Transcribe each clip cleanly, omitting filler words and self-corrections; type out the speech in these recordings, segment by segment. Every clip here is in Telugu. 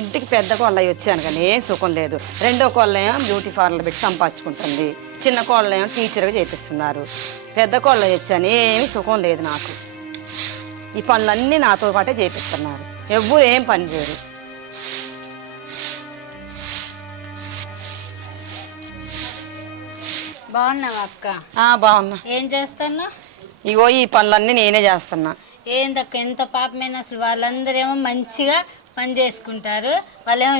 ఇంటికి పెద్ద కోళ్ళవి వచ్చాను కానీ ఏం సుఖం లేదు. రెండో కోళ్ళేమో బ్యూటీ పార్లర్ పెట్టి సంపాదించుకుంటుంది. చిన్న కోళ్ళేమో టీచర్గా చేపిస్తున్నారు. పెద్ద కోళ్ళవి వచ్చాను ఏమీ సుఖం లేదు నాకు. ఈ పనులన్నీ నాతో పాటే చేపిస్తున్నారు. ఎవ్వరు ఏం పని చేయరు. బాగున్నావా అక్క? బాగున్నా. ఏం చేస్తాను? ఇగో ఈ పనులన్నీ నేనే చేస్తున్నా. ఏందక్క ఎంత పాపమైనా అసలు వాళ్ళందరేమో మంచిగా పని చేసుకుంటారు. వాళ్ళేమో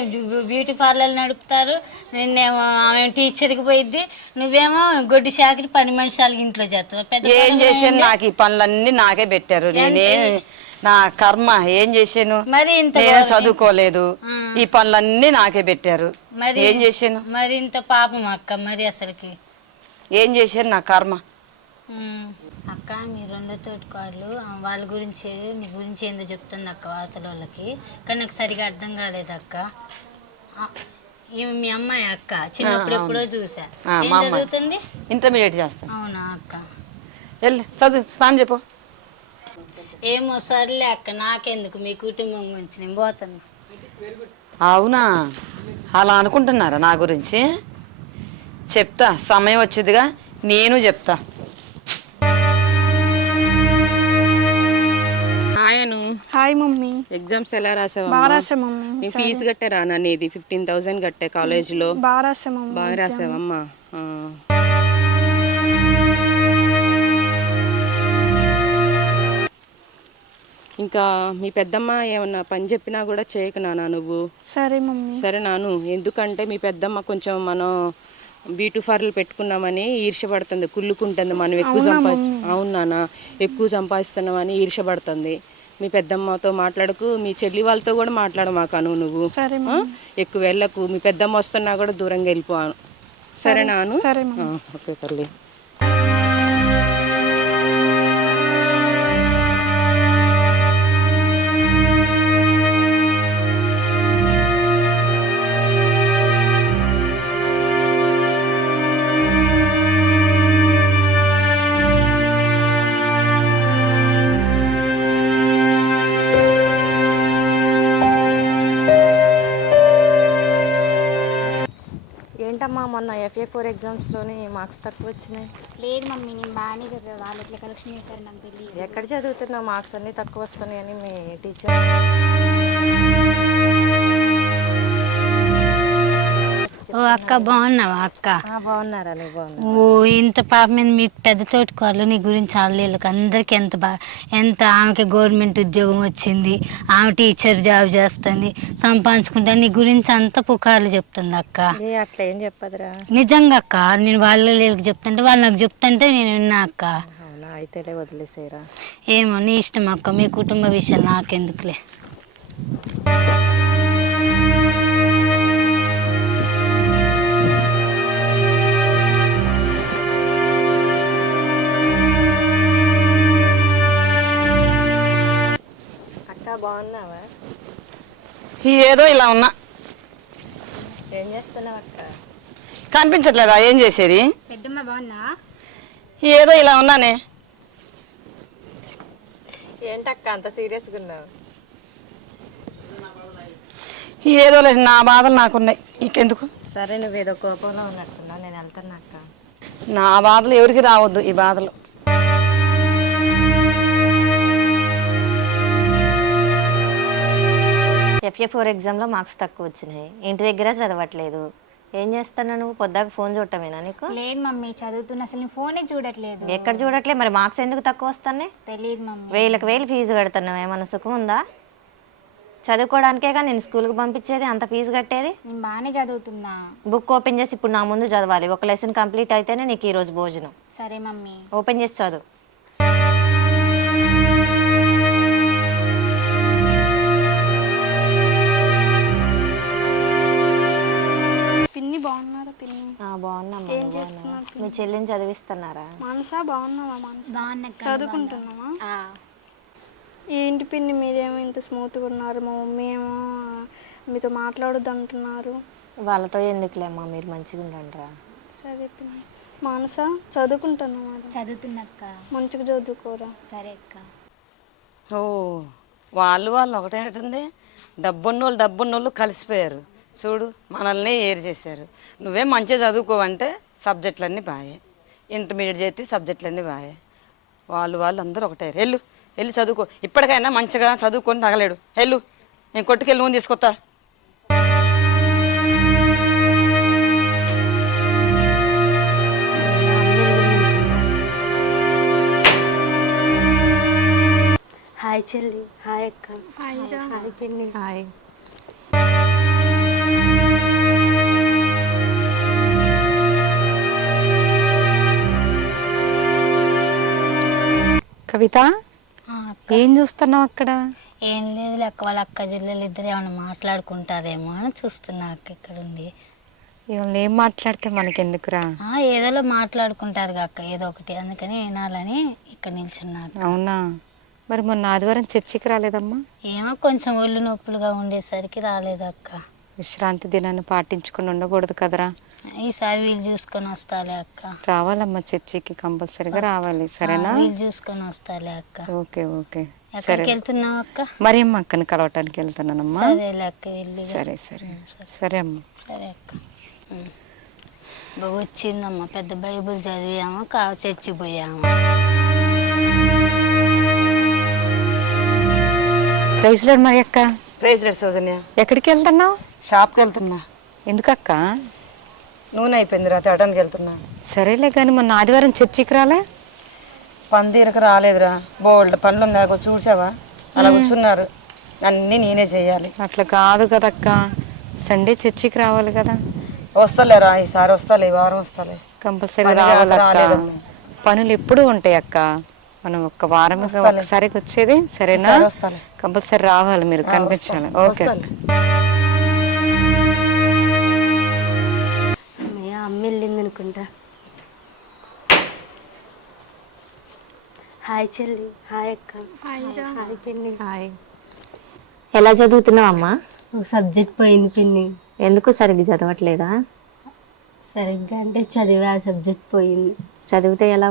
బ్యూటీ పార్లర్ నడుపుతారు. నిన్నేమో ఆమె టీచర్కి పోయిద్ది, నువ్వేమో గొడ్డి శాఖని పని మనుషులకి ఇంట్లో చేస్తావు. పెద్ద ఏం చేశాను? నాకు ఈ పనులన్నీ నాకే పెట్టారు. నేనే నా కర్మ ఏం చేశాను? మరి ఇంత నేను చదువుకోలేదు. ఈ పనులన్నీ నాకే పెట్టారు. మరి ఏం చేశాను? మరి ఇంత పాపం అక్క. మరి అసలుకి ఏం చేశాను? నా కర్మ. అక్క మీ రెండో తోటికోడలు వాళ్ళ గురించి నీ గురించి ఏందో చెప్తుంది అక్క వార్తల వాళ్ళకి. కానీ నాకు సరిగా అర్థం కాలేదు అక్క. ఈమె మీ అమ్మాయి అక్క, చిన్నప్పుడు ఎప్పుడో చూసా. ఏం చదువుతుంది? ఇంటర్మీడియట్ చేస్తాను. అవునా అక్క? వెళ్ళి చదువు, స్నానం చెప్పు. ఏమో సర్లే అక్క, నాకెందుకు, మీ కుటుంబం గురించి నేను పోతాను. అవునా, అలా అనుకుంటున్నారా నా గురించి? చెప్తా, సమయం వచ్చిందిగా నేను చెప్తా. Hi mummy. ఎగ్జామ్స్ ఎలా రాసావు? బాగా రాసా మమ్మీ. నీ ఫీజు కట్టారా అనేది 15,000 కట్టే కాలేజీలో. బాగా రాసా మమ్మీ. బాగా రాసావమ్మా. ఇంకా మీ పెద్దమ్మ ఏమన్నా పని చెప్పినా కూడా చేయకు నాన్న నువ్వు. సరే మమ్మీ. సరే నాను, ఎందుకంటే మీ పెద్దమ్మ కొంచెం మనం బ్యూటీ పార్లర్ పెట్టుకున్నామని ఈర్షపడుతుంది, కుళ్ళుకుంటుంది. మనం ఎక్కువ అవును నాన్న, ఎక్కువ సంపాదిస్తున్నామని ఈర్షపడుతుంది. మీ పెద్దమ్మతో మాట్లాడకు, మీ చెల్లి వాళ్ళతో కూడా మాట్లాడమాకాను నువ్వు. ఎక్కువ వెళ్ళకు, మీ పెద్దమ్మ వస్తున్నా కూడా దూరంగా వెళ్ళిపోను. సరేనాను? ఓకే తల్లి. ఏంటమ్మా మొన్న FA4 ఎగ్జామ్స్లోని మార్క్స్ తక్కువ వచ్చినాయి? లేదు మమ్మీ, నేను బాగానే చదివా. వాళ్ళు ఎట్లా కలెక్షన్ చేశారు నాకు తెలియదు. ఎక్కడ చదువుతున్నావు? మార్క్స్ అన్నీ తక్కువ వస్తున్నాయని మీ టీచర్. ఓ అక్క, బాగున్నావా అక్క? బాగున్నారా? నువ్వు బాగున్నా? ఓ ఇంత పాపమైన మీ పెద్ద తోటికోడలు నీ గురించి వాళ్ళకి అందరికి ఎంత ఆమెకి గవర్నమెంట్ ఉద్యోగం వచ్చింది, ఆమె టీచర్ జాబ్ చేస్తుంది, సంపాదించుకుంటా, నీ గురించి అంతా పుకార్లు చెప్తుంది అక్క. అట్లా ఏం చెప్పదురా? నిజంగా అక్క, నేను వాళ్ళకి చెప్తుంటే వాళ్ళు నాకు చెప్తుంటే నేను విన్నా అక్క. అవునా, అయితే వదిలేసేరా. ఏమో నీ ఇష్టం అక్క, మీ కుటుంబ విషయాలు నాకెందుకులే. బాగున్నావా? ఏదో ఇలా ఉన్నా. ఏం చేస్తున్నావు అక్క? కనిపించట్లేదా ఏం చేసేది? పెద్దమ్మ బాగున్నా? ఏదో ఇలా ఉన్నానే. ఏంటక్క అంత సీరియస్గా ఉన్నావు? ఏదో లేదు, నా బాధలు నాకున్నాయి, నీకెందుకు? సరే, నువ్వేదో కోపంలో ఉన్నట్టున్నావు, నేను వెళ్తాను అక్క. నా బాధలు ఎవరికి రావద్దు, ఈ బాధలు. FA4 ఎగ్జామ్లో మార్క్స్ తక్కువ వచ్చినాయి, ఇంటి దగ్గర చదవట్లేదు. ఏం చేస్తాను నువ్వు? పొద్దాక ఫోన్ చూడటమేనా నీకు? లేదు మమ్మీ, చదువుతున్నా. అసలు నేను ఫోనే చూడట్లేదు. ఎక్కడ చూడట్లేదు? మరి మార్క్స్ ఎందుకు తక్కువ వస్తున్నాయి? తెలియదు మమ్మీ. వేలు ఫీజు కడుతున్నావు, ఏమన్నా సుఖం ఉందా? చదువుకోవడానికేగా నేను స్కూల్కి పంపించేది, అంత ఫీజు కట్టేది. నేను బాగానే చదువుతున్నా. బుక్ ఓపెన్ చేసి ఇప్పుడు నా ముందు చదవాలి. ఒక లెసన్ కంప్లీట్ అయితేనే నీకు ఈరోజు భోజనం. సరే మమ్మీ. ఓపెన్ చేసి చదువు. పిన్ని బాగున్నారా? పిన్ని బాగున్నామా. మీ చెల్లిని చదివిస్తున్నారా? మనసా బాగున్నావా? బాగున్నా. చదువుకుంటున్నావా? ఏంటి పిన్ని మీరేమో ఇంత స్మూత్గా ఉన్నారు, మా మమ్మీ ఏమో మీతో మాట్లాడొద్దు అంటున్నారు. వాళ్ళతో ఎందుకులేమ్మా, మీరు మంచిగా ఉండండిరా. సరే పిన్ని. మనసా చదువుకుంటున్నావా? చదువుతున్నాక్క. మంచిగా చదువుకోరా. సరే అక్క. ఓ వాళ్ళు ఒకటేటుంది. డబ్బున్నోళ్ళు కలిసిపోయారు చూడు, మనల్ని ఏరు చేశారు. నువ్వేం మంచిగా చదువుకోవంటే సబ్జెక్టులన్నీ బాయే, ఇంటర్మీడియట్ చేస్తే సబ్జెక్టులన్నీ బాయే. వాళ్ళు అందరూ ఒకటే. వెళ్ళి చదువుకో, ఇప్పటికైనా మంచిగా చదువుకొని తగలేడు. నేను కొట్టుకెళ్ళి నూనె తీసుకొస్తా. హాయ్ చెల్లి, హాయ్ అక్క. హాయ్ పిన్ని. హాయ్. కవిత, ఏం చూస్తున్నావు అక్కడ? ఏం లేదు అక్క, వాళ్ళ అక్క చెల్లెలు ఇద్దరు ఏమైనా మాట్లాడుకుంటారేమో అని చూస్తున్నా అక్క ఇక్కడ ఉండి. ఇవాళ ఏం మాట్లాడితే మనకెందుకురా? ఏదోలో మాట్లాడుకుంటారు అక్క, ఏదో ఒకటి, అందుకని వినాలని ఇక్కడ నిల్చున్నా. అవునా? మరి మొన్న ఆదివారం చర్చికి రాలేదమ్మా? ఏమో కొంచెం ఒళ్ళు నొప్పులుగా ఉండేసరికి రాలేదక్క. విశ్రాంతి దినాన్ని పాటించుకుని ఉండకూడదు కదరా? ఈసారి వీలు చూసుకొని వస్తాలే అక్క. రావాలమ్మా, చర్చికి కంపల్సరీగా రావాలి, సరేనా? వీలు చూసుకొని వస్తాలే అక్క. Okay okay. ఎక్కడికి వెళ్తున్నావు అక్క? మరి అమ్మ అక్కని కలవటానికి వెళ్తున్నానమ్మా. సరేలే అక్క, వెళ్ళి. సరే సరే సరే అమ్మా. సరే అక్క. బాగా వచ్చిందమ్మా, పెద్ద బైబుల్ చదివాము, చర్చికి పోయాము. ప్రైజ్ లార్డ్ మరి అక్క. ప్రైజ్ లార్డ్ సౌజన్య. ఎక్కడికి వెళ్తున్నావు? షాప్కి వెళ్తున్నా. ఎందుకక్క? నూనె అయిపోయింది రా, తేటానికి వెళ్తున్నా. సరేలే కానీ మొన్న ఆదివారం చర్చికి రాలే? పని తీరక రాలేదురా, బోల్డ్ పనులు ఉన్నాయి, చూసావా? అలా కూర్చున్నారు, అన్నీ నేనే చేయాలి. అట్లా కాదు కదక్క, సండే చర్చికి రావాలి కదా. వస్తలేరా, ఈసారి వస్తాలే, ఈ వారం వస్తాలే. కంపల్సరీ రావాలక్క, పనులు ఎప్పుడు ఉంటాయి అక్క. మనం ఒక్క వారం ఒకసారి వచ్చేది, సరేనా? కంపల్సరీ రావాలి, మీరు కనిపించాలి. ఓకే. అమ్మ వెళ్ళింది అనుకుంటా. హాయ్ చెల్లి, హాయ్ అక్క. హాయ్ పిన్ని. హాయ్. ఎలా చదువుతున్నావు అమ్మా? ఒక సబ్జెక్ట్ పోయింది పిన్ని. ఎందుకు సరిగ్గా చదవట్లేదా? సరిగ్గా అంటే చదివే ఆ సబ్జెక్ట్ పోయింది. చదివితే ఎలా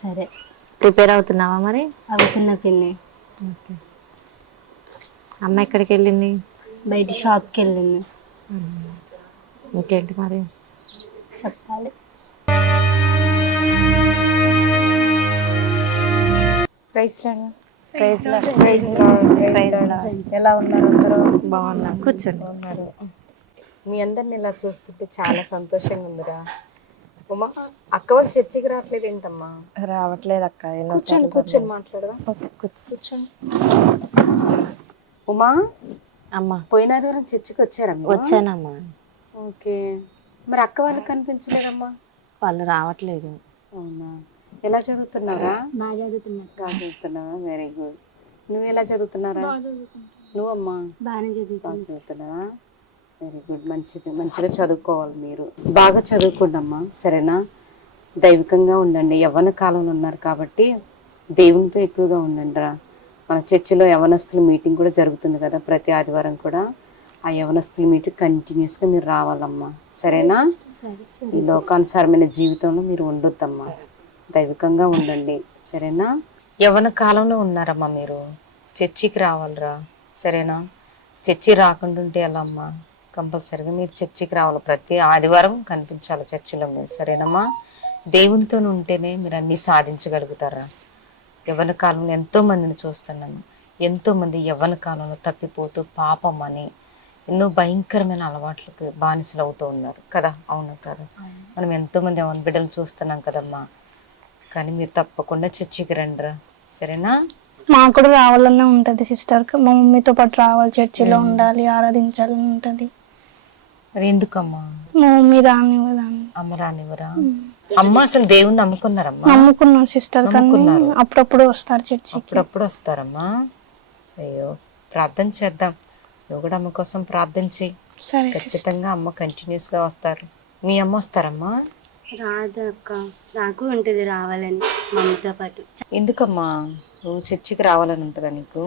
సరే. ప్రిపేర్ అవుతున్నావా మరి? అవుతున్నా పిన్ని. అమ్మ ఎక్కడికి వెళ్ళింది? బయట షాప్కి వెళ్ళింది. ఇంకేంటి మరి చెప్పాలి. ఎలా ఉన్నారు అందరూ? బాగున్నా, కూర్చోండి. మీ అందరిని ఇలా చూస్తుంటే చాలా సంతోషంగా ఉందిరా. ఉమా, అక్క వాళ్ళు చర్చికి రావట్లేదు ఏంటమ్మా? రావట్లేదు అక్క. కూర్చొని మాట్లాడదాం. కూర్చోండి. ఉమా అమ్మా, పోయిన ఆదివారం చర్చికి వచ్చారమ్మా? వచ్చానమ్మా. ఓకే, మరి అక్క వాళ్ళు కనిపించలేదమ్మా? వాళ్ళు రావట్లేదు. అవునా? ఎలా చదువుతున్నారా? బాగా చదువుతున్నావా? Very good. నువ్వు ఎలా చదువుతున్నారా? నువ్వమ్మా? బాగానే చదువుతున్నావా? వెరీ గుడ్, మంచిది. మంచిగా చదువుకోవాలి మీరు. బాగా చదువుకోండి అమ్మా, సరేనా? దైవికంగా ఉండండి. యవ్వన కాలంలో ఉన్నారు కాబట్టి దేవునితో ఎక్కువగా ఉండండి రా. మన చర్చిలో యవనస్తుల మీటింగ్ కూడా జరుగుతుంది కదా ప్రతి ఆదివారం కూడా. ఆ యవనస్తుల మీటింగ్ కంటిన్యూస్గా మీరు రావాలమ్మా, సరేనా? ఈ లోకానుసారమైన జీవితంలో మీరు ఉండొద్దమ్మా, దైవికంగా ఉండండి, సరేనా? యవ్వన కాలంలో ఉన్నారమ్మా మీరు, చర్చికి రావాలిరా, సరేనా? చర్చి రాకుండా ఉంటే ఎలా అమ్మా? కంపల్సరీగా మీరు చర్చికి రావాలి, ప్రతి ఆదివారం కనిపించాలి చర్చిలో మీరు, సరేనమ్మా? దేవునితో ఉంటేనే మీరు అన్నీ సాధించగలుగుతారా. యవ్వన కాలంలో ఎంతో మందిని చూస్తున్నాను, ఎంతో మంది యవ్వన కాలంలో తప్పిపోతూ పాపం అని ఎన్నో భయంకరమైన అలవాట్లకు బానిసలు అవుతూ ఉన్నారు కదా. అవును కదా? మనం ఎంతో మంది యవ్వన బిడ్డలు చూస్తున్నాం కదమ్మా. కానీ మీరు తప్పకుండా చర్చికి రండిరా, సరేనా? మాకు కూడా రావాలనే ఉంటుంది సిస్టర్కి. మా మమ్మీతో పాటు రావాలి, చర్చిలో ఉండాలి, ఆరాధించాలని ఉంటుంది. మరి ఎందుకమ్మా? మా మమ్మీ రానివ్వదాన్ని. అమ్మ రానివ్వరా? అమ్మ అసలు దేవుణ్ణి నమ్ముకున్నారమ్మా? నమ్ముకున్నాం సిస్టర్, కానీ అప్పుడప్పుడు వస్తారు చర్చికి. అప్పుడప్పుడు వస్తారమ్మా? అయ్యో, ప్రార్థన చేద్దాం. నువ్వు కూడా అమ్మ కోసం ప్రార్థన చేయి. సరే, ఖచ్చితంగా అమ్మ కంటిన్యూస్గా వస్తారు. మీ అమ్మ వస్తారమ్మా? రాదు అక్క, నాకు ఉంటుంది రావాలని మమ్మీతో పాటు. ఎందుకమ్మా? నువ్వు చర్చికి రావాలని ఉంటుందా నీకు?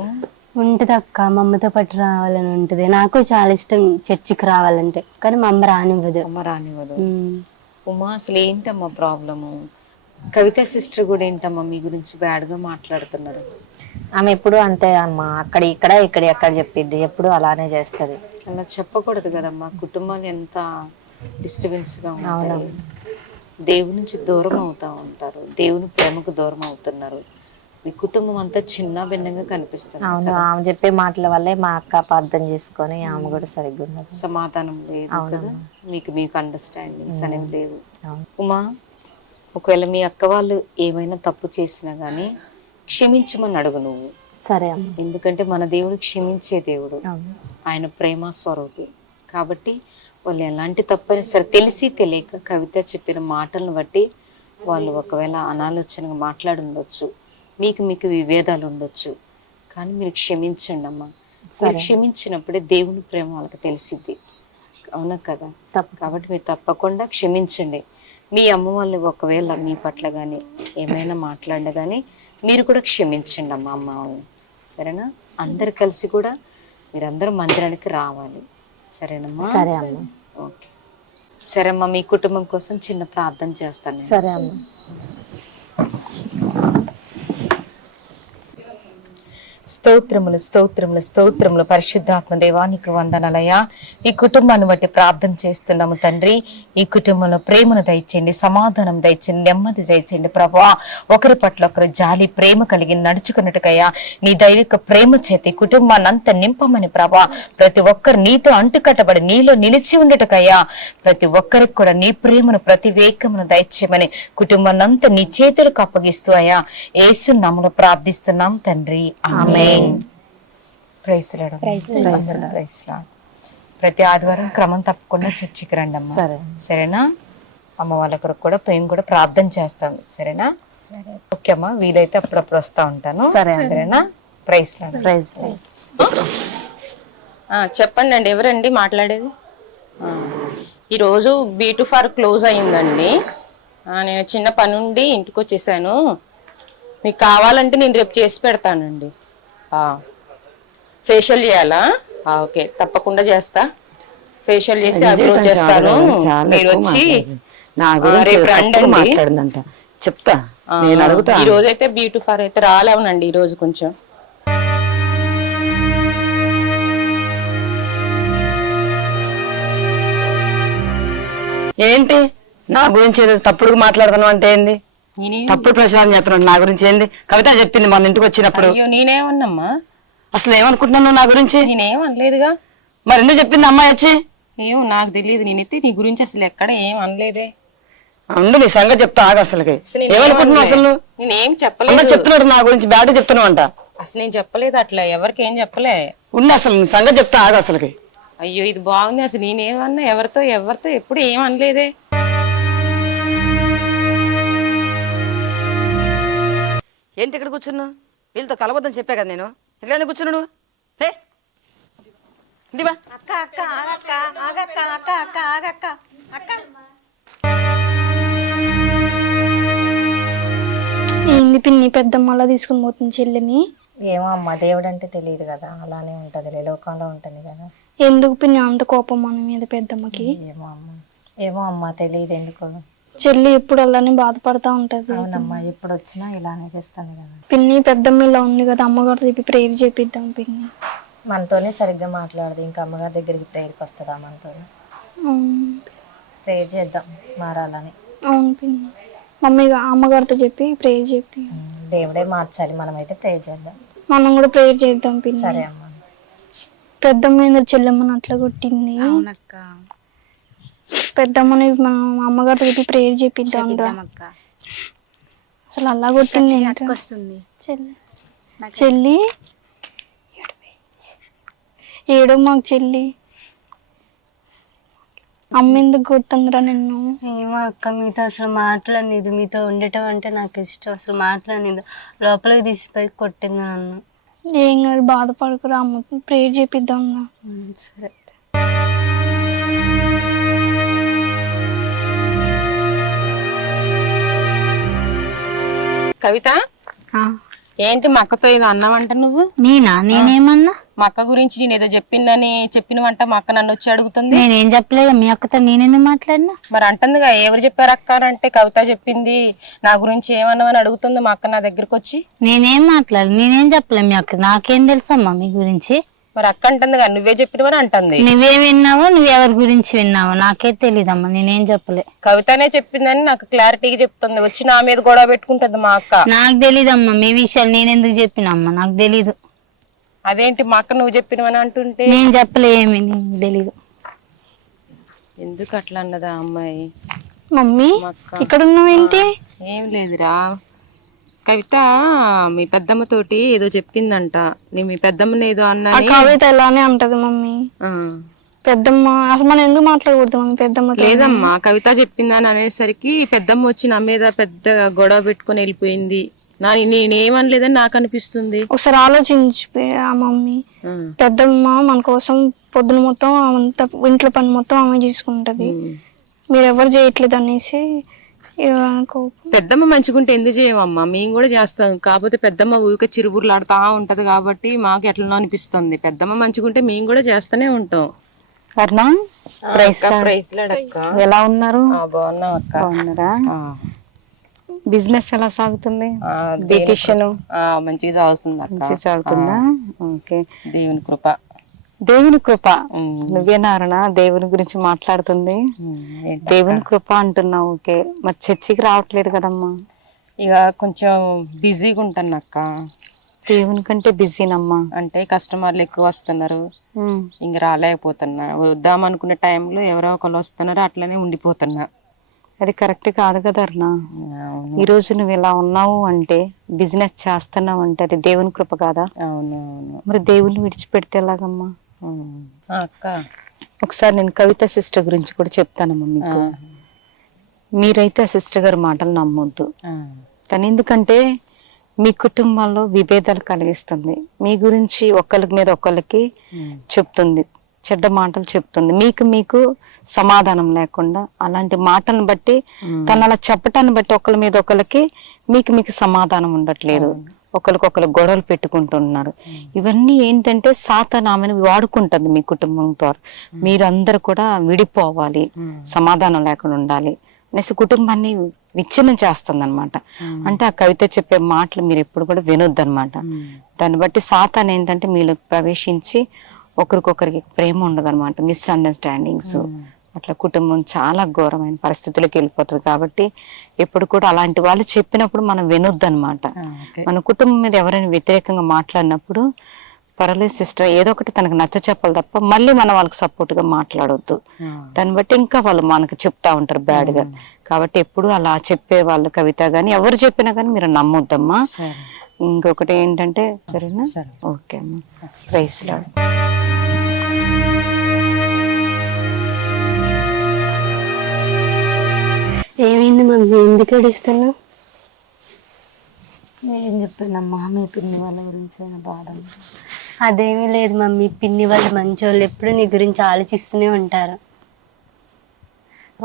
ఉంటుంది అక్క, మమ్మీతో పాటు రావాలని ఉంటుంది. నాకు చాలా ఇష్టం చర్చికి రావాలంటే, కానీ మా అమ్మ రానివ్వదు. అమ్మ రానివ్వదు. ఉమా, అసలు ఏంటమ్మా ప్రాబ్లము? కవిత సిస్టర్ కూడా ఏంటమ్మా మీ గురించి బ్యాడ్గా మాట్లాడుతున్నారు? ఆమె ఎప్పుడు అంతే అమ్మ, అక్కడ ఇక్కడ చెప్పిద్ది, ఎప్పుడు అలానే చేస్తుంది. అలా చెప్పకూడదు కదమ్మా, కుటుంబాలు ఎంత డిస్టర్బెన్స్గా ఉంటాయి. దేవుని నుంచి దూరం అవుతా ఉంటారు, దేవుని ప్రేమకు దూరం అవుతున్నారు. మీ కుటుంబం అంతా చిన్న భిన్నంగా కనిపిస్తుంది. అవును, ఆమె చెప్పే మాటల వల్లే మా అక్క అర్థం చేసుకొని ఆమె కూడా సరిగ్గా ఉన్నది. సమాధానం లేదు కదా, మీకు అండర్స్టాండింగ్స్ అనేది లేవు. ఉమా, ఒకవేళ మీ అక్క వాళ్ళు ఏమైనా తప్పు చేసినా గానీ క్షమించమని అడుగు నువ్వు. సరే అమ్మ. ఎందుకంటే మన దేవుడు క్షమించే దేవుడు, ఆయన ప్రేమ స్వరూపి. కాబట్టి వాళ్ళు ఎలాంటి తప్పైనా సరే తెలిసి తెలియక కవిత చెప్పిన మాటలను బట్టి వాళ్ళు ఒకవేళ అనాలోచనగా మాట్లాడి ఉండొచ్చు, మీకు విభేదాలు ఉండొచ్చు. కానీ మీరు క్షమించండి అమ్మా. మీరు క్షమించినప్పుడే దేవుని ప్రేమ వాళ్ళకి తెలిసిద్ది, అవునా కదా? కాబట్టి మీరు తప్పకుండా క్షమించండి. మీ అమ్మ వాళ్ళు ఒకవేళ మీ పట్ల కానీ ఏమైనా మాట్లాడినా కానీ మీరు కూడా క్షమించండి అమ్మ వాళ్ళని, సరేనా? అందరు కలిసి కూడా మీరందరూ మందిరానికి రావాలి, సరేనమ్మా? సరే అమ్మ. ఓకే, సరే అమ్మా. మీ కుటుంబం కోసం చిన్న ప్రార్థన చేస్తాను. సరే అమ్మ. స్తోత్రములు స్తోత్రములు స్తోత్రములు పరిశుద్ధాత్మ దేవానికి వందనాలయ్యా. ఈ కుటుంబాన్ని బట్టి ప్రార్థన చేస్తున్నాము తండ్రి. ఈ కుటుంబంలో ప్రేమను దయచేయండి, సమాధానం దయచేయండి, నెమ్మది దయచేయండి ప్రభువా. ఒకరి పట్ల ఒకరు జాలి ప్రేమ కలిగి నడుచుకున్నట్టుకయ్యా నీ దైవిక ప్రేమ చేతి కుటుంబాన్ని అంతా నింపమని ప్రభా. ప్రతి ఒక్కరు నీతో అంటుకట్టబడి నీలో నిలిచి ఉండటకయ్యా ప్రతి ఒక్కరికి కూడా నీ ప్రేమను ప్రతి వేకమును దయచేయమని కుటుంబాన్ని అంతా నీ చేతులకు అప్పగిస్తూ అయ్యా యేసు నామములో ప్రార్థిస్తున్నాం తండ్రి, ఆమేన్. Praise lord. Praise Lord. ప్రతి ఆదివారం క్రమం తప్పకుండా చర్చికి రండి అమ్మా, సరేనా? అమ్మ వాళ్ళ కొరకు కూడా ప్రేమ కూడా ప్రార్థన చేస్తాను, సరేనా? ఓకే అమ్మా, వీలైతే అప్పుడప్పుడు వస్తా ఉంటాను, సరేనా? Praise lord. ప్రైజ్. చెప్పండి అండి, ఎవరండి మాట్లాడేది? ఈరోజు B2 క్లోజ్ అయిందండి. నేను చిన్న పని ఉండి ఇంటికి వచ్చేసాను. మీకు కావాలంటే నేను రేపు చేసి పెడతానండి. ఫేషియల్ చేయాలా? ఓకే, తప్పకుండా చేస్తా. ఫేషియల్ చేసి అప్రోచ్ చేస్తాను. మీరు వచ్చి రేపు రండి, చెప్తా. ఈ రోజు అయితే B2 అయితే రాలేవనండి, ఈ రోజు కొంచెం. ఏంటి నా గురించి ఏదో తప్పుడు మాట్లాడుతున్నావు అంటే ఏంది? తప్పుడు ప్రచారం చేస్తున్నాడు నా గురించి ఏంది? కవిత చెప్పింది మన ఇంటికి వచ్చినప్పుడు. నేనేమన్నమ్మా? అసలు ఏమనుకుంటున్నాను నా గురించి? నేనేమనలేదుగా. మరి ఎందుకు చెప్పింది అమ్మాయి వచ్చి? ఏమో నాకు తెలియదు, నేనైతే నీ గురించి అసలు ఎక్కడ ఏం అనలేదే. ఉండు, నీ సంగతి చెప్తా ఆగు. అసలుకి ఏమనుకుంటున్నావు అసలు? నేనేం చెప్పలేదు. చెప్తున్నాడు నా గురించి బ్యాడ్ చెప్తున్నావు అంట. అసలు నేను చెప్పలేదు అట్లా, ఎవరికి ఏం చెప్పలే. ఉండు, అసలు నీ సంగతి చెప్తా ఆగు. అసలుకి అయ్యో ఇది బాగుంది, అసలు నేనేమన్నా ఎవరితో ఎప్పుడు ఏం అనలేదే. ఏంటి ఇక్కడ కూర్చున్నావు? వీళ్ళతో కలవద్దని చెప్పా కదా నేను. ఇక్కడ కూర్చున్నావు నువ్వు? అక్క అక్క ఆగక్క ఆగక్క అక్క అక్క ఆగక్క అక్క. ఏంది పిన్ని పెద్దమ్మ అలా తీసుకుని పోతుంది చెల్లిని? ఏమో అమ్మ, దేవుడు అంటే తెలియదు కదా, అలానే ఉంటది, లోకంలో ఉంటుంది కదా. ఎందుకు పిన్ని అంత కోపం మన మీద పెద్దమ్మకి? ఏమో అమ్మ తెలియదు ఎందుకో. చెల్లి ఎప్పుడు అలానే బాధపడతా ఉంటది. అవునమ్మా, ఎప్పుడు వచ్చినా ఇలానే చేస్తాను కదా. పిన్ని పెద్దమ్మ ఇలా ఉంది కదా, అమ్మగారు చెప్పి ప్రేయర్ చేపిద్దాం పిన్ని. మనతోనే సరిగ్గా మాట్లాడదు, ఇంకా అమ్మగారి దగ్గరికి ప్రేయర్కి వస్తుందా మనతో? ప్రేయర్ చేద్దాం మారాలని. అవును పిన్ని, మమ్మీ అమ్మగారితో చెప్పి ప్రేయర్ చెప్పి. దేవుడే మార్చాలి, మనమైతే ప్రేయర్ చేద్దాం. మనం కూడా ప్రేయర్ చేద్దాం పిన్ని. సరే అమ్మ. పెద్దమ్మ చెల్లెమ్మని అట్లా కొట్టింది. పెద్దమ్మని మనం అమ్మగారితో చెప్పి ప్రేయర్ చేపిద్దాం. అసలు అలా కొట్టింది చెల్లి. ఏడో మాకు చెల్లి. అమ్మ ఎందుకు కొడుతుందిరా నిన్ను? ఏమో అక్క, మీతో అసలు మాట్లాడలేదు. మీతో ఉండటం అంటే నాకు ఇష్టం. అసలు మాట్లాడలేదు, లోపలికి తీసిపోయి కొట్టింది నన్ను. ఏం కాదు, బాధపడకురా, అమ్మ ప్రేయర్ చేపిద్దాం. సరే. కవిత, ఏంటి మా అక్కతో ఇది అన్నావంట నువ్వు? నేనేమన్నా? మా అక్క గురించి నేను ఏదో చెప్పినవంట మా అక్క నన్ను వచ్చి అడుగుతుంది. నేనేం చెప్పలేదు మీ అక్కతో, నేనెందుకు మాట్లాడినా? మరి అంటుందిగా, ఎవరు చెప్పారు అక్క అని అంటే కవిత చెప్పింది, నా గురించి ఏమన్నామని అడుగుతుంది మా అక్క నా దగ్గరకు వచ్చి. నేనేం మాట్లాడలేదు, నేనేం చెప్పలేదు మీ అక్క, నాకేం తెలుసమ్మా మీ గురించి? మరి అక్క అంటుందిగా నువ్వే చెప్పినవని అంటుంది. నువ్వేం విన్నావో, నువ్వెవరి గురించి విన్నావో నాకే తెలీదమ్మా, నేనేం చెప్పలే. కవితనే చెప్పిందని నాకు క్లారిటీగా చెప్తుంది, వచ్చి నా మీద గొడవ పెట్టుకుంటుంది మా అక్క. నాకు తెలీదమ్మా మీ విషయాలు, నేనెందుకు చెప్పినమ్మా, నాకు తెలీదు. అదేంటి మా అక్క నువ్వు చెప్పినవని అంటుంటే? నేను చెప్పలే, ఏమి నీకు తెలీదు. ఎందుకు అట్లా అన్నదా అమ్మాయి? మమ్మీ ఇక్కడ ఉన్నావేంటి? ఏం లేదురా, కవిత మీ పెద్దమ్మతోటి ఏదో చెప్పిందంట, నేను మీ పెద్దమ్మని ఏదో అన్నా. కవిత ఇలానే అంటది మమ్మీ. పెద్దమ్మ అసలు మనం ఎందుకు మాట్లాడకూడదు మమ్మీ పెద్దమ్మ? లేదమ్మా, కవిత చెప్పిందని అనేసరికి పెద్దమ్మ వచ్చి నా మీద పెద్ద గొడవ పెట్టుకుని వెళ్ళిపోయింది. నేనేమనలేదని నాకు అనిపిస్తుంది. ఒకసారి ఆలోచించిపోయా మమ్మీ. పెద్దమ్మ మన కోసం పొద్దున మొత్తం అంత ఇంట్లో పని మొత్తం ఆమె చేసుకుంటది, మీరెవరు చేయట్లేదు అనేసి పెద్దమ్మ మంచిగుంటే ఎందుకు చేయమమ్మా, మేము కూడా చేస్తాం. కాకపోతే పెద్దమ్మ ఊరికే చిరుబుర్లాడుతా ఉంటది కాబట్టి మాకు ఎట్లనో అనిపిస్తుంది. పెద్దమ్మ మంచిగుంటే మేము కూడా చేస్తూనే ఉంటాం. ఎలా ఉన్నారు? బాగున్నాం అక్క. బాగున్నారా? బిజినెస్ ఎలా సాగుతుంది? బ్యూటిషియన్ మంచిగా సాగుతుంది అక్క. మంచిగా సాగుతుందా? ఓకే, దేవుని కృప. దేవుని కృప. నువ్వేనారణ దేవుని గురించి మాట్లాడుతుంది? దేవుని కృప అంటున్నావు. ఓకే, మరి చర్చికి రావట్లేదు కదమ్మా? ఇక కొంచెం బిజీగా ఉంటాను అక్క. దేవుని కంటే బిజీనమ్మా. అంటే కస్టమర్లు ఎక్కువ వస్తున్నారు, ఇంక రాలేకపోతున్నా. వద్దాం అనుకునే టైంలో ఎవరో ఒకరు వస్తున్నారు, అట్లనే ఉండిపోతున్నా. అది కరెక్ట్ కాదు కదా అరుణ. ఈ రోజు నువ్వు ఇలా ఉన్నావు అంటే, బిజినెస్ చేస్తున్నావు అంటే అది దేవుని కృప కాదా? అవునవును. మరి దేవుని విడిచిపెడితే ఎలాగమ్మా? అక్క ఒకసారి నేను కవిత సిస్టర్ గురించి కూడా చెప్తానమ్మా మీకు. మీరైతే ఆ సిస్టర్ గారి మాటలు నమ్మొద్దు. తను ఎందుకంటే మీ కుటుంబాల్లో విభేదాలు కలిగిస్తుంది, మీ గురించి ఒకళ్ళ మీద ఒకళ్ళకి చెప్తుంది, చెడ్డ మాటలు చెప్తుంది, మీకు సమాధానం లేకుండా. అలాంటి మాటలను బట్టి తను అలా చెప్పటాన్ని బట్టి ఒకళ్ళ మీద ఒకళ్ళకి మీకు సమాధానం ఉండట్లేదు, ఒకరికొకరు గొడవలు పెట్టుకుంటున్నారు. ఇవన్నీ ఏంటంటే సాతాను ఆమెను వాడుకుంటుంది మీ కుటుంబం ద్వారా. మీరందరూ కూడా విడిపోవాలి, సమాధానం లేకుండా ఉండాలి అనేసి కుటుంబాన్ని విచ్ఛిన్నం చేస్తుంది అనమాట. అంటే ఆ కవిత చెప్పే మాటలు మీరు ఎప్పుడు కూడా వినొద్దనమాట. దాన్ని బట్టి సాతాను ఏంటంటే మీలో ప్రవేశించి ఒకరికొకరికి ప్రేమ ఉండదు అనమాట, మిస్అండర్స్టాండింగ్స్, అట్లా కుటుంబం చాలా ఘోరమైన పరిస్థితులకు వెళ్ళిపోతుంది. కాబట్టి ఎప్పుడు కూడా అలాంటి వాళ్ళు చెప్పినప్పుడు మనం వినొద్దు అనమాట. మన కుటుంబం మీద ఎవరైనా వ్యతిరేకంగా మాట్లాడినప్పుడు పర్వాలేదు సిస్టర్, ఏదో ఒకటి తనకు నచ్చ చెప్పాలి తప్ప మళ్ళీ మనం వాళ్ళకి సపోర్ట్ గా మాట్లాడొద్దు. దాన్ని బట్టి ఇంకా వాళ్ళు మనకు చెప్తా ఉంటారు బ్యాడ్ గా. కాబట్టి ఎప్పుడు అలా చెప్పే వాళ్ళు కవిత గాని ఎవరు చెప్పినా గానీ మీరు నమ్మొద్దమ్మా. ఇంకొకటి ఏంటంటే, సరేనా? ఓకే అమ్మా, ప్రైజ్ లార్డ్. ఏమైంది మమ్మీ, ఎందుకు ఏడుస్తున్నావు? ఏం చెప్పానమ్మా, మీ పిన్ని వాళ్ళ గురించి అయినా బాధ? అదేమీ లేదు మమ్మీ, పిన్ని వాళ్ళు మంచోళ్ళు, ఎప్పుడు నీ గురించి ఆలోచిస్తూనే ఉంటారు.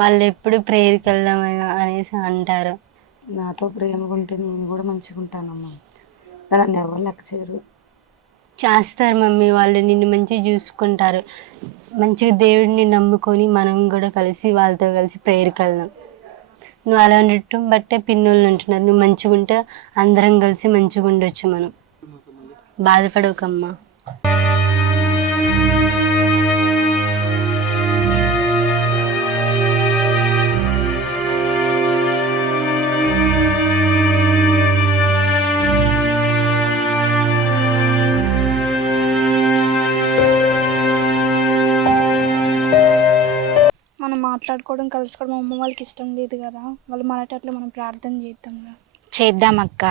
వాళ్ళు ఎప్పుడు ప్రేయర్కి వెళ్దాం అనేసి అంటారు. నాతో ప్రేమగా ఉంటే నేను కూడా మంచిగా ఉంటానమ్మా, నన్ను ఎవరు లెక్క చేయరు. చేస్తారు మమ్మీ, వాళ్ళు నిన్ను మంచిగా చూసుకుంటారు. మంచిగా దేవుడిని నమ్ముకొని మనం కూడా కలిసి వాళ్ళతో కలిసి ప్రేయర్కి వెళ్దాం. నువ్వు అలా ఉండటం బట్టే పిన్నోళ్ళు ఉంటున్నారు. నువ్వు మంచిగా ఉంటే అందరం కలిసి మంచిగా ఉండొచ్చు. మనం బాధపడవకమ్మా. మనం మాట్లాడుకోవడం కలుసుకోవడం అమ్మ వాళ్ళకి ఇష్టం లేదు కదా, వాళ్ళు మనటట్లు మనం ప్రార్థన చేద్దాం. చేద్దాం అక్క,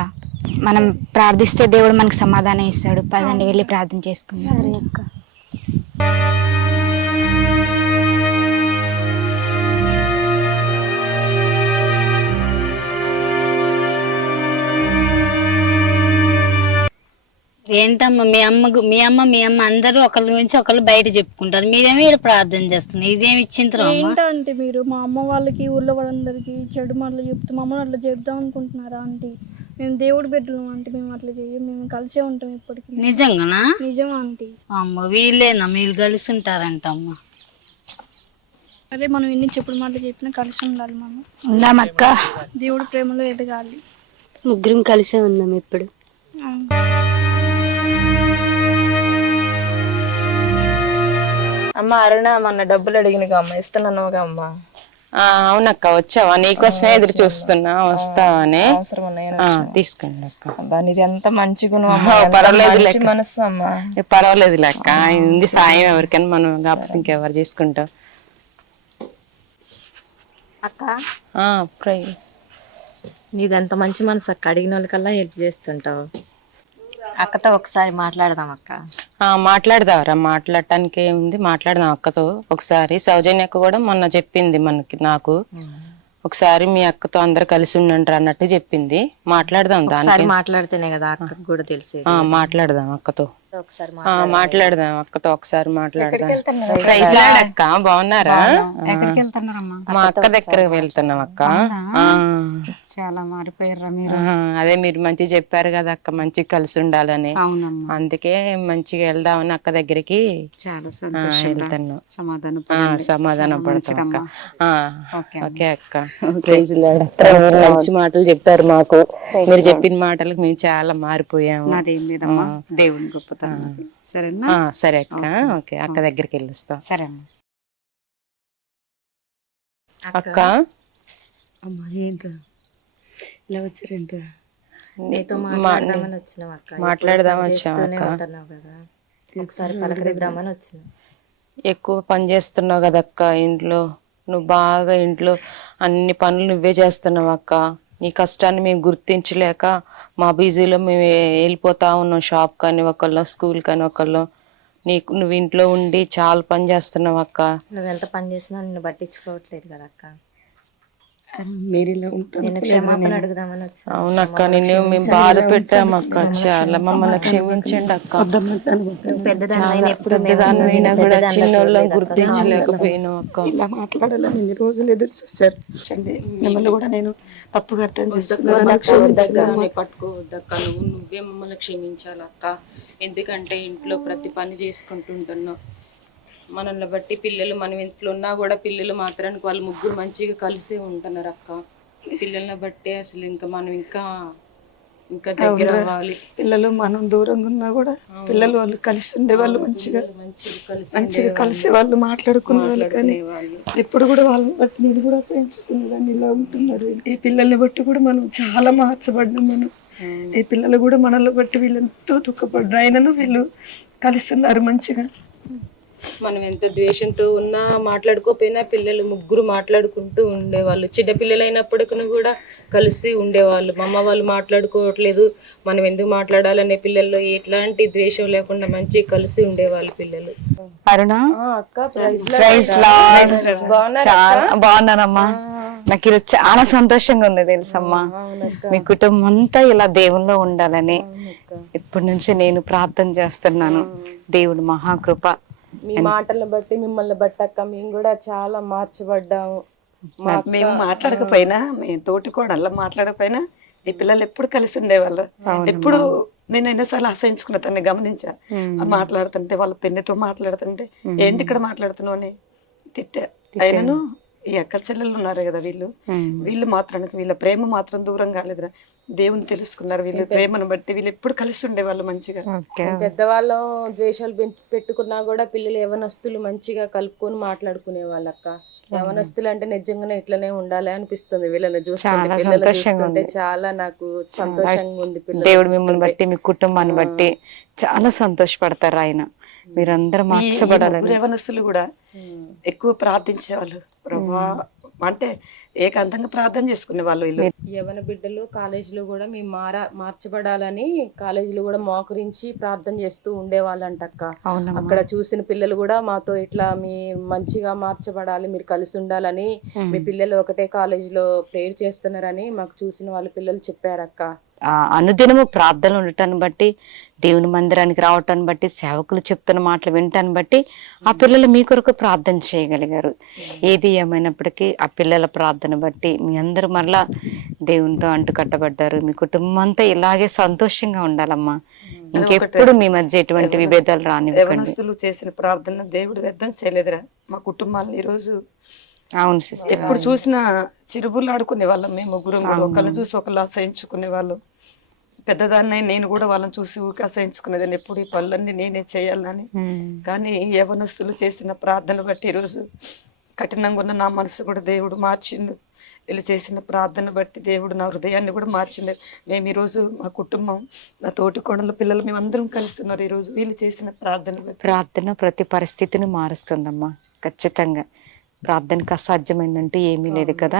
మనం ప్రార్థిస్తే దేవుడు మనకు సమాధానం ఇస్తాడు. పదండి వెళ్ళి ప్రార్థన చేసుకుందాం. సరే అక్క. ఏంటమ్మా మీ అమ్మ అందరూ ఒకళ్ళ గురించి ఒకళ్ళు బయట చెప్పుకుంటారు, మీరేమో ఇక్కడ ప్రార్థన చేస్తున్నారు. ఇదేమి ఇచ్చింతరం? ఏంటంటే మీరు మా అమ్మ వాళ్ళకి ఊర్లో వాళ్ళందరికీ చెడు మాటలు చెప్తూ మమ్మల్ని అట్లా చెప్దాం అనుకుంటున్నారా ఆంటీ? మేము దేవుడి బిడ్డలు అంటే మేము అట్లా చెయ్యం, మేము కలిసే ఉంటాం ఇప్పటికీ. నిజంగానా? నిజం ఆంటీ. అమ్మ వీళ్ళేనా మీరు కలిసి ఉంటారంట అమ్మ. అదే మనం ఎన్ని చెప్పుడు మాటలు చెప్పినా కలిసి ఉండాలి, మనం ఉందామక్క. దేవుడి ప్రేమలో ఎదగాలి. ముగ్గురం కలిసే ఉందాం ఇప్పుడు. అమ్మ అరుణ మొన్న డబ్బులు అడిగినగా అమ్మ ఇస్తున్నానుగా అమ్మ. అవునక్క వచ్చావా? నీకోసమే ఎదురు చూస్తున్నా, వస్తావని. తీసుకోండి అక్క. నీది ఎంత మంచి గుణం, పర్వాలేదు మనసు అమ్మ. పర్వాలేదు లెక్క ఇది సాయం ఎవరికైనా మనం కాకపోతే ఇంకెవరు చేసుకుంటాం అక్క. నీదంత మంచి మనసు అక్క, అడిగిన వాళ్ళకల్లా హెల్ప్ చేస్తుంటావు. అక్కతో ఒకసారి మాట్లాడదాం అక్క. మాట్లాడదావరా? మాట్లాడటానికి ఏముంది, మాట్లాడదాం అక్కతో ఒకసారి. సౌజన్య అక్క కూడా మొన్న చెప్పింది నాకు, ఒకసారి మీ అక్కతో అందరు కలిసి ఉండండి అన్నట్టు చెప్పింది. మాట్లాడదాం, దానికి మాట్లాడితేనే కదా అక్కకు కూడా తెలిసి. మాట్లాడదాం అక్కతో ఒకసారి మాట్లాడదాం అక్కతో ఒకసారి మాట్లాడదాం. ప్రైజ్ లార్డ్ అక్క, బాగున్నారా? ఎక్కడికి వెళ్తున్నారమ్మా? మా అక్క దగ్గరకు వెళ్తున్నాం అక్క. చాలా మారిపోయారా మీరు? అదే మీరు మంచిగా చెప్పారు కదా అక్క, మంచిగా కలిసి ఉండాలని. అవునమ్మా. అందుకే మంచిగా వెళ్దామని అక్క దగ్గరికి చాలా సంతోషం. వెళ్తున్నాం. సమాధానం పడతాం అక్క. ఓకే అక్క. ప్రైజ్ లార్డ్ అక్క, మంచి మాటలు చెప్పారు మాకు. మీరు చెప్పిన మాటలకు మేము చాలా మారిపోయాము. నాదేం లేదమ్మా, దేవుని గొప్పతనం. సరేనా? సరే అక్క. ఓకే అక్క దగ్గరికి వెళ్ళొస్తాం. సరే అమ్మా. అక్క అమ్మా ఏంటో ఇలా వచ్చారేంటో? నీతో మాట్లాడదామని వచ్చినాం అక్క. మాట్లాడదాం వచ్చాం అక్క. ఒకసారి పలకరిద్దామని వచ్చినాం. ఎక్కువ పని చేస్తున్నావు కదక్క ఇంట్లో, నువ్వు బాగా ఇంట్లో అన్ని పనులు నువ్వే చేస్తున్నావు అక్క. నీ కష్టాన్ని మేము గుర్తించలేక మా బిజీలో మేము వెళ్ళిపోతా ఉన్నాం, షాప్ కానీ ఒకళ్ళు, స్కూల్ కానీ ఒకళ్ళు. నువ్వు ఇంట్లో ఉండి చాలా పని చేస్తున్నావు అక్క. నువ్వు ఎంత పని చేసినా నిన్ను పట్టించుకోవట్లేదు కదా అక్క. నేను క్షమాపణ అడుగుదామని వచ్చాను. అవునక్క, నిన్ను మేము బాధ పెట్టామక్క, చాలా మమ్మల్ని క్షమించండి అక్క. పెద్దదానివైనా కూడా చిన్నోళ్ళని గుర్తించలేకపోయినావు అక్క. ఇలా మాట్లాడాలని ఇన్ని రోజులు ఎదురు చూసారు. మిమ్మల్ని కూడా నేను తప్పుగా అర్థం పట్టుకోవద్దక్క, నువ్వే మమ్మల్ని క్షమించాలక్క. ఎందుకంటే ఇంట్లో ప్రతి పని చేసుకుంటుంటున్నావు. మనల్ని బట్టి పిల్లలు, మనం ఇంట్లో ఉన్నా కూడా పిల్లలు మాత్రానికి వాళ్ళు ముగ్గురు మంచిగా కలిసే ఉంటున్నారు అక్క. పిల్లల్ని బట్టి అసలు ఇంకా మనం ఇంకా దగ్గర అవ్వాలి. పిల్లలు మనం దూరంగా ఉన్నా కూడా పిల్లలు వాళ్ళు కలిసి ఉండేవాళ్ళు, మంచిగా కలిసి వాళ్ళు మాట్లాడుకునే వాళ్ళు. కానీ ఇప్పుడు కూడా వాళ్ళని బట్టి నేను కూడా సహించుకునేదాన్ని. ఇలా ఉంటున్నారు. ఈ పిల్లల్ని బట్టి కూడా మనం చాలా మార్చబడ్డాం. మనం ఈ పిల్లలు కూడా మనల్ని బట్టి వీళ్ళు ఎంతో దుఃఖపడ్డారు. అయినను వీళ్ళు కలిసి ఉన్నారు మంచిగా. మనం ఎంత ద్వేషంతో ఉన్నా మాట్లాడుకోపోయినా పిల్లలు ముగ్గురు మాట్లాడుకుంటూ ఉండేవాళ్ళు. చిన్న పిల్లలు అయినప్పటికీ కూడా కలిసి ఉండేవాళ్ళు. మా అమ్మ వాళ్ళు మాట్లాడుకోవట్లేదు, మనం ఎందుకు మాట్లాడాలనే పిల్లల్లో ఎట్లాంటి ద్వేషం లేకుండా మంచిగా కలిసి ఉండేవాళ్ళు పిల్లలు. అరుణ, బాగున్నానమ్మా. నాకు ఈరోజు చాలా సంతోషంగా ఉంది తెలుసమ్మా. మీ కుటుంబం అంతా ఇలా దేవుల్లో ఉండాలని ఇప్పటి నుంచి నేను ప్రార్థన చేస్తున్నాను. దేవుడు మహాకృప. మీ మాటలను బట్టి, మిమ్మల్ని బట్టి అక్క మేము కూడా చాలా మార్చబడ్డాము. మేము మాట్లాడకపోయినా, మేము తోటి కూడా అలా మాట్లాడకపోయినా ఈ పిల్లలు ఎప్పుడు కలిసి ఉండేవాళ్ళు. ఎప్పుడు నేను ఎన్నోసార్లు అసహించుకున్న తనని గమనించా. మాట్లాడుతుంటే వాళ్ళ పెన్నుతో మాట్లాడుతుంటే ఏంటి ఇక్కడ మాట్లాడుతున్నావు అని తిట్టా. అయినను ఈ అక్క చెల్లెళ్ళు ఉన్నారు కదా, వీళ్ళు మాత్రానికి వీళ్ళ ప్రేమ మాత్రం దూరం కాలేదురా. దేవుని తెలుసుకున్నారు. వీళ్ళ ప్రేమను బట్టి వీళ్ళు ఎప్పుడు కలిసి ఉండేవాళ్ళు మంచిగా. పెద్దవాళ్ళం ద్వేషాలు పెట్టుకున్నా కూడా పిల్లలు యవనస్తులు మంచిగా కలుపుకొని మాట్లాడుకునే వాళ్ళు అక్క. యవనస్తులు అంటే నిజంగానే ఇట్లనే ఉండాలి అనిపిస్తుంది. వీళ్ళని చూస్తుంటే, పిల్లలు చూస్తుంటే చాలా నాకు సంతోషంగా ఉంది. దేవుడు మిమ్మల్ని బట్టి, మీ కుటుంబాన్ని బట్టి చాలా సంతోషపడతారు ఆయన. మీరందరూ మార్చబడాలని. యవనస్తులు కూడా ఎక్కువ ప్రార్థించేవాళ్ళు. ప్రభా అంటే ఏకాంతంగా ప్రార్థన చేసుకునే వాళ్ళు. యవన బిడ్డలు కాలేజీలో కూడా మేము మార్చబడాలని కాలేజీలో కూడా మోకరించి ప్రార్థన చేస్తూ ఉండేవాళ్ళంటక్క. అక్కడ చూసిన పిల్లలు కూడా మాతో ఇట్లా మీ మంచిగా మార్చబడాలి, మీరు కలిసి ఉండాలని, మీ పిల్లలు ఒకటే కాలేజీలో ప్రేయర్ చేస్తున్నారని మాకు చూసిన వాళ్ళ పిల్లలు చెప్పారక్క. అనుదినము ప్రార్థనలు ఉండటాన్ని బట్టి, దేవుని మందిరానికి రావటాన్ని బట్టి, సేవకులు చెప్తున్న మాటలు వినటాన్ని బట్టి ఆ పిల్లలు మీ కొరకు ప్రార్థన చేయగలిగారు. ఏది ఏమైనప్పటికీ ఆ పిల్లల ప్రార్థన బట్టి మీ అందరూ మరలా దేవునితో అంటుకట్టబడ్డారు. మీ కుటుంబం అంతా ఇలాగే సంతోషంగా ఉండాలమ్మా. ఇంకెప్పుడు మీ మధ్య ఎటువంటి విభేదాలు రానివ్వకండి. చేసిన ప్రార్థన దేవుడు వ్యర్థం చేయలేదురా మా కుటుంబాలను ఈరోజు. అవును సిస్టర్, ఎప్పుడు చూసినా చిరుబులు ఆడుకునే వాళ్ళం మేము ముగ్గురం కూడా. ఒకళ్ళని చూసి ఒకళ్ళు అసహించుకునే వాళ్ళు. పెద్దదాన్ని నేను కూడా వాళ్ళని చూసి ఊరికి అసహించుకునేదాన్ని, ఎప్పుడు ఈ పనులన్నీ నేనే చేయాలని. కానీ యవనస్తులు చేసిన ప్రార్థన బట్టి ఈరోజు కఠినంగా ఉన్న నా మనసు కూడా దేవుడు మార్చిండు. వీళ్ళు చేసిన ప్రార్థన బట్టి దేవుడు నా హృదయాన్ని కూడా మార్చిండు. మేము ఈరోజు మా కుటుంబం, నా తోటి కోడళ్ళ పిల్లలు మేమందరం కలిసి ఉన్నారు ఈరోజు వీళ్ళు చేసిన ప్రార్థన బట్టి. ప్రార్థన ప్రతి పరిస్థితిని మారుస్తుందమ్మా. ఖచ్చితంగా ప్రార్థనకు అసాధ్యమైందంటే ఏమీ లేదు కదా.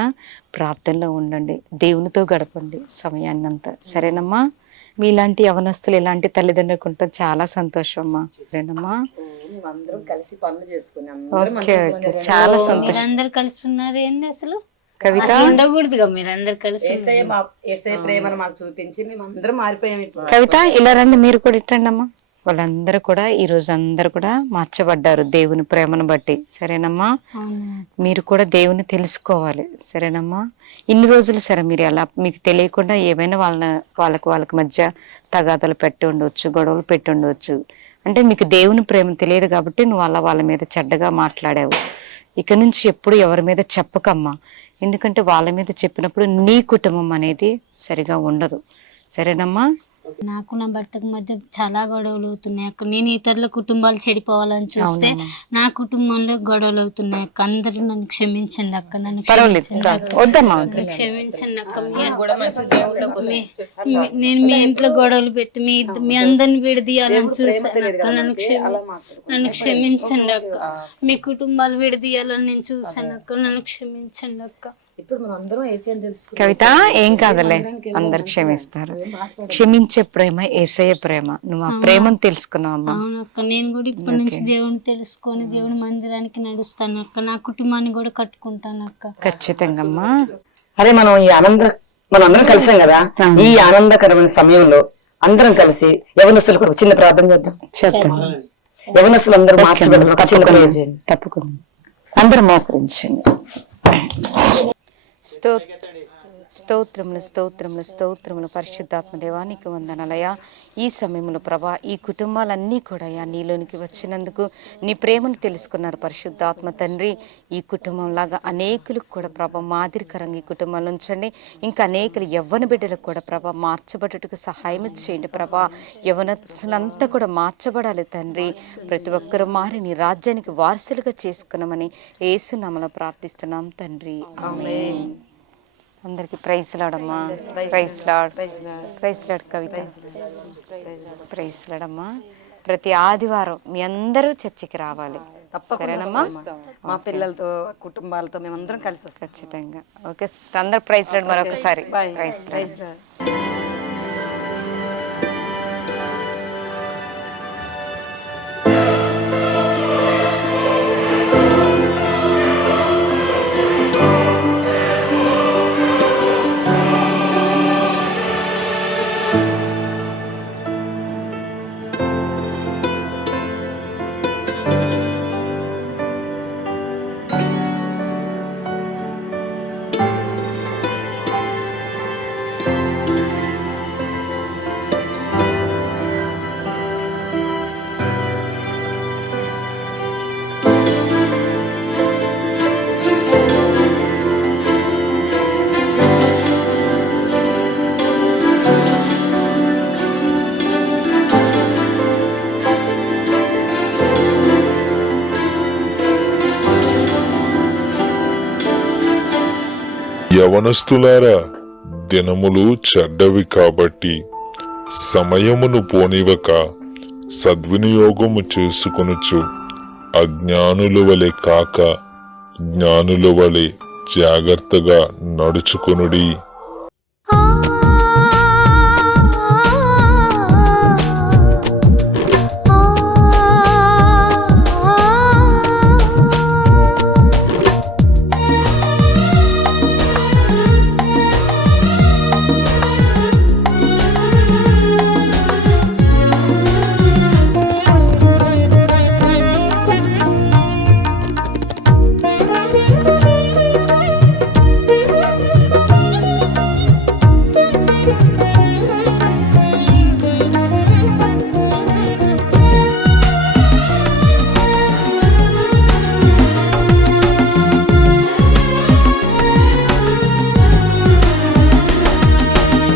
ప్రార్థనలో ఉండండి, దేవునితో గడపండి సమయాన్ని అంతా. సరేనమ్మా? మీలాంటి యవనస్తులు ఇలాంటి తల్లిదండ్రులకు ఉంటాం చాలా సంతోషం అమ్మా. సరేనమ్మా? చాలా సంతోషం. మీరందరు కలిసి ఉన్నారు ఏంది అసలు? కవిత ఉండకూడదుగా మీరందరు కలిసి. ప్రేమను మాకు చూపించి మేము అందరం మారిపోయాం. కవిత ఇలా రండి, మీరు కూడా ఇట్టండి అమ్మా. వాళ్ళందరూ కూడా ఈ రోజు అందరూ కూడా మార్చబడ్డారు దేవుని ప్రేమను బట్టి. సరేనమ్మా? మీరు కూడా దేవుని తెలుసుకోవాలి. సరేనమ్మా? ఇన్ని రోజులు సరే మీరు ఎలా మీకు తెలియకుండా ఏమైనా వాళ్ళకి మధ్య తగాదాలు పెట్టి ఉండవచ్చు, గొడవలు పెట్టి ఉండవచ్చు. అంటే మీకు దేవుని ప్రేమ తెలియదు కాబట్టి నువ్వు అలా వాళ్ళ మీద చెడ్డగా మాట్లాడావు. ఇక నుంచి ఎప్పుడు ఎవరి మీద చెప్పకమ్మా. ఎందుకంటే వాళ్ళ మీద చెప్పినప్పుడు నీ కుటుంబం అనేది సరిగా ఉండదు. సరేనమ్మా? నాకు నా భర్తకు మధ్య చాలా గొడవలు అవుతున్నాయి అక్క. నేను ఇతరుల కుటుంబాలు చెడిపోవాలని చూస్తే నా కుటుంబంలో గొడవలు అవుతున్నాయి అక్క. అందరూ నన్ను క్షమించండి అక్క. నన్ను క్షమించండి అక్క. నేను మీ ఇంట్లో గొడవలు పెట్టి మీ అందరిని విడదీయాలని చూసాను అక్క. నన్ను క్షమించండి అక్క. మీ కుటుంబాలు విడదీయాలని నేను చూసాను అక్క. నన్ను క్షమించండి అక్క. ఇప్పుడు మనం అందరం యేసయ్యని తెలుసుకున్నాం. కవిత ఏం కాదులే, అందరు క్షమిస్తారు. క్షమించే ప్రేమ యేసయ్య ప్రేమ. నువ్వు ఆ ప్రేమను తెలుసుకున్నావు అమ్మా. అవునక్క, నేను కూడా ఇప్పటి నుంచి దేవుని తెలుసుకొని దేవుని మందిరానికి నడుస్తాను అక్క. నా కుటుంబాన్ని కూడా కట్టుకుంటాను అక్క. ఖచ్చితంగా అమ్మా. అదే మనం మనందరం కలిసాం కదా, ఈ ఆనందకరమైన సమయంలో అందరం కలిసి యవనస్తులకు చిన్న ప్రార్థన చేద్దాం. యవనస్తులు అందరూ మార్చబడి తప్పకుండా అందరూ మోకరించండి. స్తోత్రములు స్తోత్రములు స్తోత్రములు పరిశుద్ధాత్మ దేవానికి వందనాలయ్యా. ఈ సమయంలో ప్రభా ఈ కుటుంబాలన్నీ కూడా నీలోనికి వచ్చినందుకు నీ ప్రేమను తెలుసుకున్నారు పరిశుద్ధాత్మ తండ్రి. ఈ కుటుంబంలాగా అనేకులకు కూడా ప్రభా మాదిరికరంగా ఈ కుటుంబాలు ఉంచండి. ఇంకా అనేకులు యవ్వన బిడ్డలకు కూడా ప్రభా మార్చబడుటకు సహాయం చేయండి ప్రభా. యవ్వనస్తులంతా కూడా మార్చబడాలి తండ్రి. ప్రతి ఒక్కరూ మారి నీ రాజ్యానికి వారసులుగా చేసుకున్నామని యేసు నామములో ప్రార్థిస్తున్నాం తండ్రి. ఆమేన్. అందరికి ప్రైజ్ లాడమ్మా. Praise Lord. Praise Lord Kavitha. Praise లాడమ్మా. ప్రతి ఆదివారం మీ అందరూ చర్చికి రావాలి. సరేనమ్మా? మా పిల్లలతో కుటుంబాలతో మేమందరం కలిసి వస్తాం ఖచ్చితంగా. ఓకే, అందరు ప్రైజ్ లాడ్ మరొకసారి. Praise Lord. యవనస్తులారా, దినములు చెడ్డవి కాబట్టి సమయమును పోనివక సద్వినియోగము చేసుకొనుచు అజ్ఞానుల వలె కాక జ్ఞానుల వలె జాగ్రత్తగా నడుచుకొనుడి.